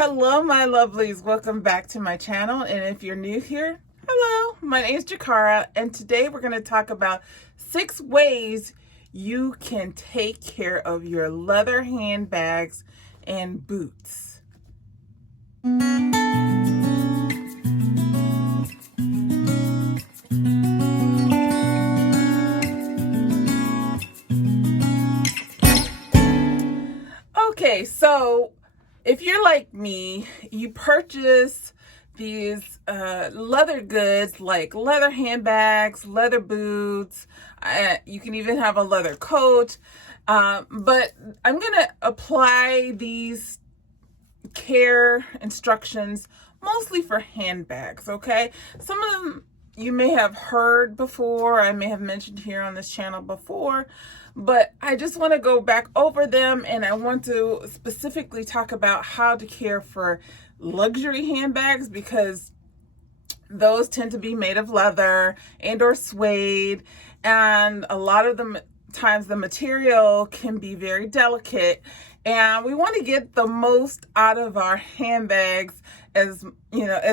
Hello, my lovelies. Welcome back to my channel. And if you're new here, hello, my name is Jakara. And today we're going to talk about 6 ways you can take care of your leather handbags and boots. Okay, so if you're like me, you purchase these leather goods like leather handbags, leather boots. You can even have a leather coat. But I'm going to apply these care instructions mostly for handbags, okay? Some of them you may have heard before, I may have mentioned here on this channel before, but I just want to go back over them, and I want to specifically talk about how to care for luxury handbags, because those tend to be made of leather and or suede, and a lot of them times the material can be very delicate, and we want to get the most out of our handbags as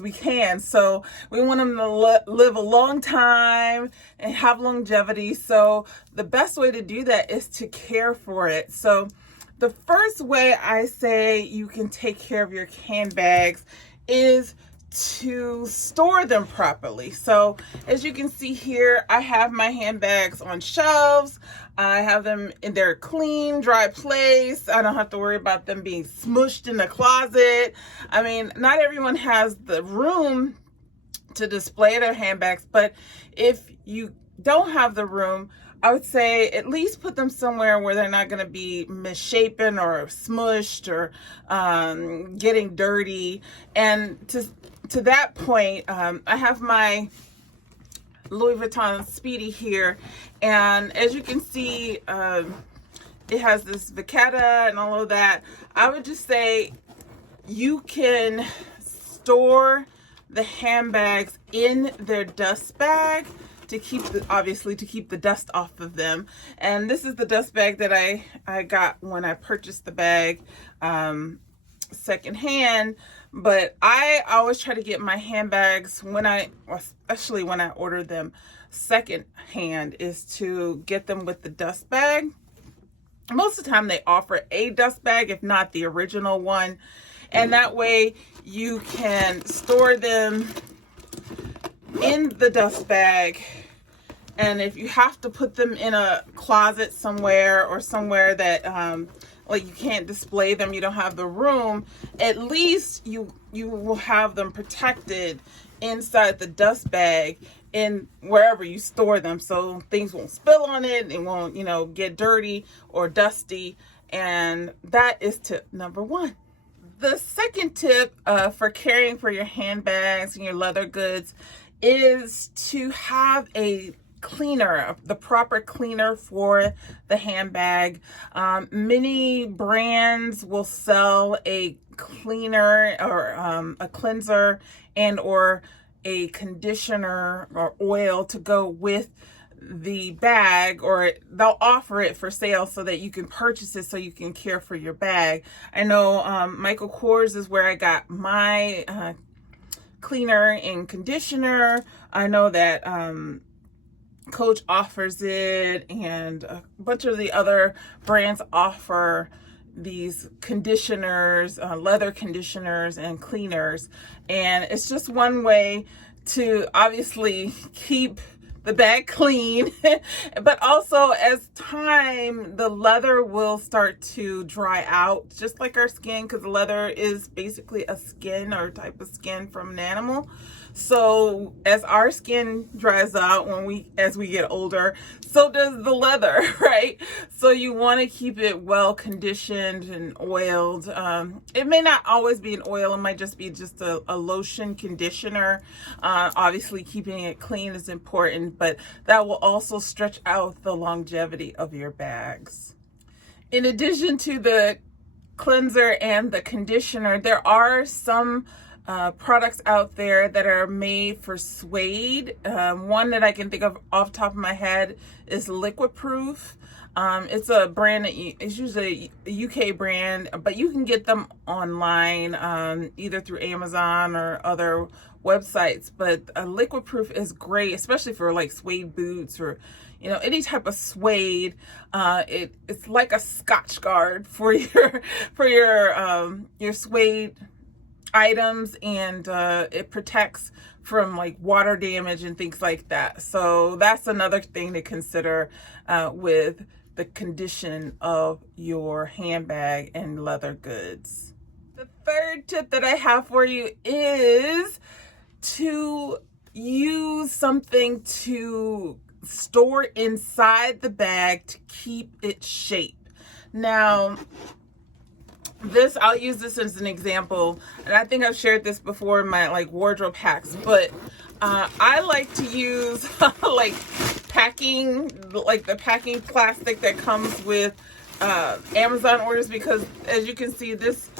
we can. So we want them to live a long time and have longevity. So the best way to do that is to care for it. So the first way I say you can take care of your handbags is to store them properly. So as you can see here, I have my handbags on shelves. I have them in their clean, dry place. I don't have to worry about them being smushed in the closet. I mean, not everyone has the room to display their handbags, but if you don't have the room, I would say at least put them somewhere where they're not going to be misshapen or smushed or getting dirty. And to that point, I have my Louis Vuitton Speedy here, and as you can see, it has this vacata and all of that. I would just say you can store the handbags in their dust bag to keep obviously to keep the dust off of them. And this is the dust bag that I got when I purchased the bag secondhand. But I always try to get my handbags especially when I order them secondhand, is to get them with the dust bag. Most of the time they offer a dust bag, if not the original one. And that way you can store them in the dust bag. And if you have to put them in a closet somewhere, or somewhere that like you can't display them, you don't have the room, at least you will have them protected inside the dust bag in wherever you store them, so things won't spill on it, it won't get dirty or dusty. And that is tip number 1. The second tip for caring for your handbags and your leather goods is to have a cleaner, the proper cleaner for the handbag. Many brands will sell a cleaner or a cleanser and or a conditioner or oil to go with the bag, or they'll offer it for sale so that you can purchase it so you can care for your bag. I know Michael Kors is where I got my cleaner and conditioner. I know that Coach offers it, and a bunch of the other brands offer these conditioners, leather conditioners and cleaners. And it's just one way to obviously keep the bag clean, but also as time, the leather will start to dry out, just like our skin, because leather is basically a skin or type of skin from an animal. So as our skin dries out as we get older, so does the leather, right? So you want to keep it well conditioned and oiled. It may not always be an oil, it might just be a lotion conditioner. Obviously keeping it clean is important, but that will also stretch out the longevity of your bags. In addition to the cleanser and the conditioner, there are some products out there that are made for suede. One that I can think of off the top of my head is Liquid Proof. It's a brand that it's usually a UK brand, but you can get them online, either through Amazon or other websites. But Liquid Proof is great, especially for like suede boots or any type of suede. It's like a Scotch guard for your suede items, and it protects from like water damage and things like that. So that's another thing to consider with the condition of your handbag and leather goods. The third tip that I have for you is to use something to store inside the bag to keep its shape. Now, I'll use this as an example, and I think I've shared this before in my like wardrobe hacks, but I like to use like the packing plastic that comes with Amazon orders, because as you can see, this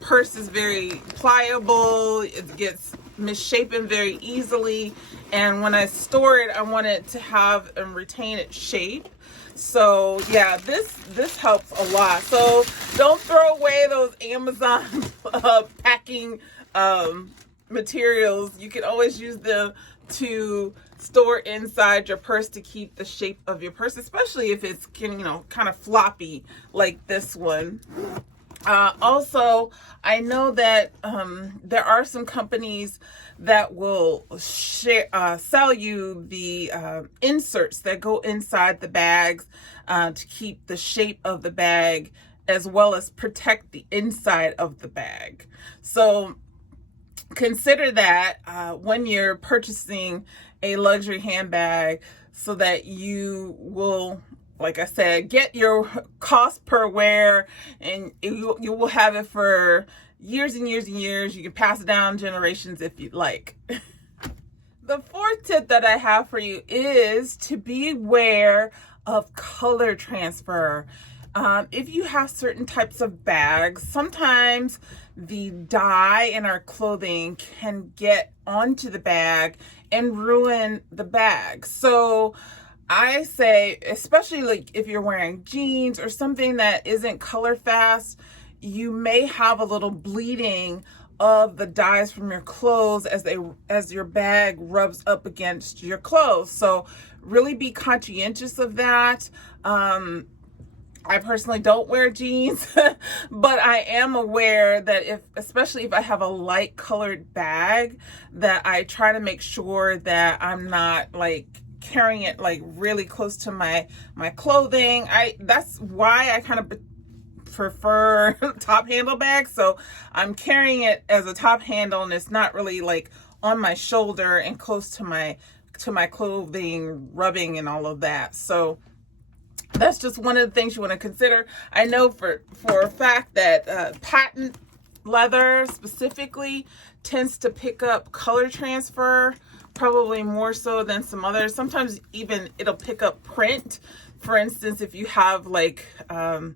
purse is very pliable. It gets misshapen very easily, and when I store it, I want it to have and retain its shape. So yeah, this helps a lot. So don't throw away those Amazon packing materials. You can always use them to store inside your purse to keep the shape of your purse, especially if it's kind of floppy like this one. Also, I know that there are some companies that will sell you the inserts that go inside the bags to keep the shape of the bag as well as protect the inside of the bag. So consider that when you're purchasing a luxury handbag, so that you will, like I said, get your cost per wear, and you will have it for years and years and years. You can pass it down generations if you'd like. The fourth tip that I have for you is to be aware of color transfer. If you have certain types of bags, sometimes the dye in our clothing can get onto the bag and ruin the bag. So I say, especially like if you're wearing jeans or something that isn't color fast, you may have a little bleeding of the dyes from your clothes as your bag rubs up against your clothes. So really be conscientious of that. I personally don't wear jeans, but I am aware that especially if I have a light colored bag, that I try to make sure that I'm not like carrying it like really close to my clothing. That's why I kind of prefer top handle bags. So I'm carrying it as a top handle, and it's not really like on my shoulder and close to my clothing, rubbing and all of that. So that's just one of the things you want to consider. I know for a fact that patent leather specifically tends to pick up color transfer, probably more so than some others. Sometimes even it'll pick up print. For instance, if you have like a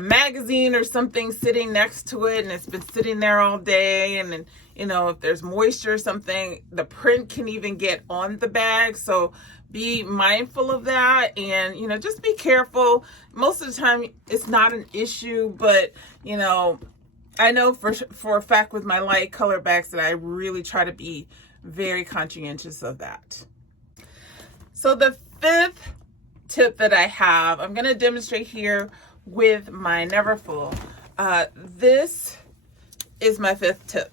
magazine or something sitting next to it and it's been sitting there all day, and then if there's moisture or something, the print can even get on the bag. So be mindful of that, and just be careful. Most of the time it's not an issue, but I know for a fact with my light color bags that I really try to be very conscientious of that. So the fifth tip that I have, I'm going to demonstrate here with my Neverfull. This is my fifth tip.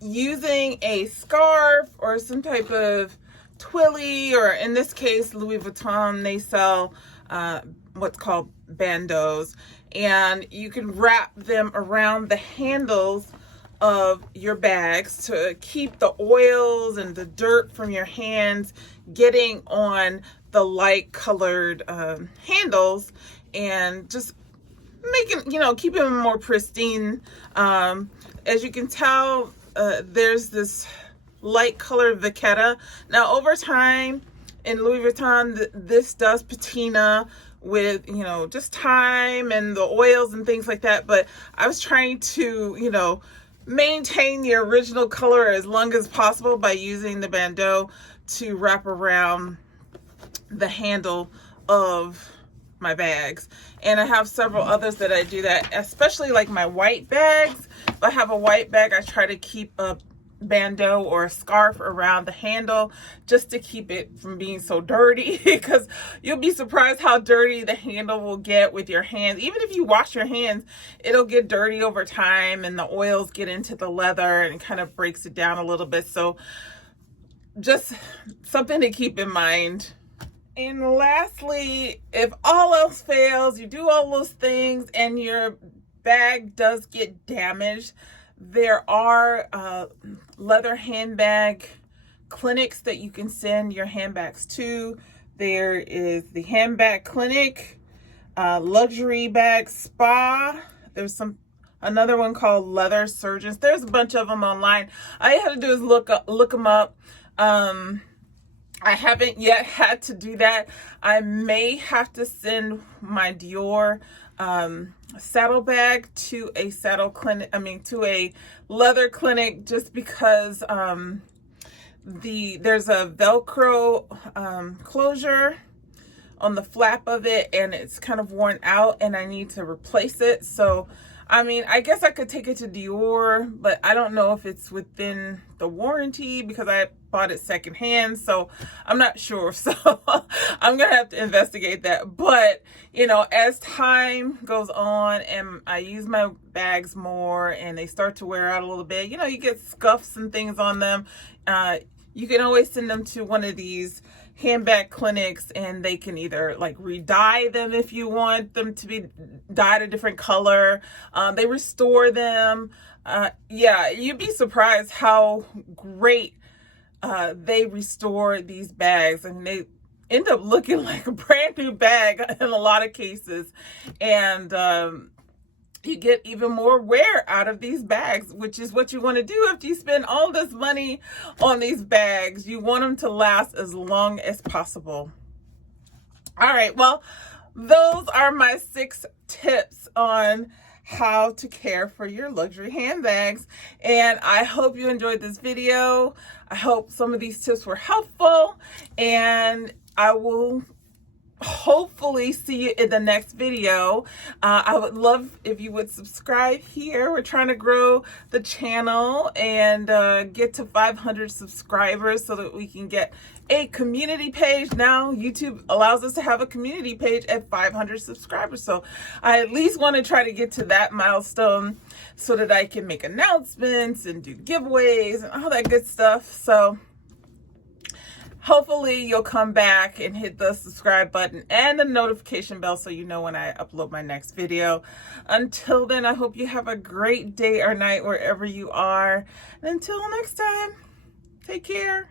Using a scarf or some type of twilly, or in this case Louis Vuitton, they sell what's called bandeaus, and you can wrap them around the handles of your bags to keep the oils and the dirt from your hands getting on the light colored handles, and just making keeping them more pristine. As you can tell, there's this light colored vachetta. Now over time in Louis Vuitton, this does patina with just time and the oils and things like that, but I was trying to maintain the original color as long as possible by using the bandeau to wrap around the handle of my bags. And I have several others that I do that, especially like my white bags. If I have a white bag, I try to keep a bandeau or a scarf around the handle just to keep it from being so dirty, because you'll be surprised how dirty the handle will get with your hands. Even if you wash your hands, it'll get dirty over time, and the oils get into the leather and it kind of breaks it down a little bit. So just something to keep in mind. And lastly, if all else fails, you do all those things and your bag does get damaged, there are leather handbag clinics that you can send your handbags to. There is the Handbag Clinic, Luxury Bag Spa. There's another one called Leather Surgeons. There's a bunch of them online. All you have to do is look them up. I haven't yet had to do that. I may have to send my Dior saddlebag to a to a leather clinic, just because there's a Velcro closure on the flap of it, and it's kind of worn out, and I need to replace it. So I mean, I guess I could take it to Dior, but I don't know if it's within the warranty because I bought it secondhand, so I'm not sure. So I'm gonna have to investigate that. But you know, as time goes on and I use my bags more and they start to wear out a little bit, you know, you get scuffs and things on them. You can always send them to one of these handbag clinics, and they can either like re-dye them if you want them to be dyed a different color. They restore them. Yeah, you'd be surprised how great they restore these bags, and they end up looking like a brand new bag in a lot of cases. And you get even more wear out of these bags, which is what you want to do after you spend all this money on these bags. You want them to last as long as possible. All right, well, those are my 6 tips on how to care for your luxury handbags. And I hope you enjoyed this video. I hope some of these tips were helpful, and I will hopefully see you in the next video. I would love if you would subscribe here. We're trying to grow the channel and get to 500 subscribers so that we can get a community page. Now YouTube allows us to have a community page at 500 subscribers, so I at least want to try to get to that milestone so that I can make announcements and do giveaways and all that good stuff. So hopefully you'll come back and hit the subscribe button and the notification bell so you know when I upload my next video. Until then, I hope you have a great day or night wherever you are. And until next time, take care.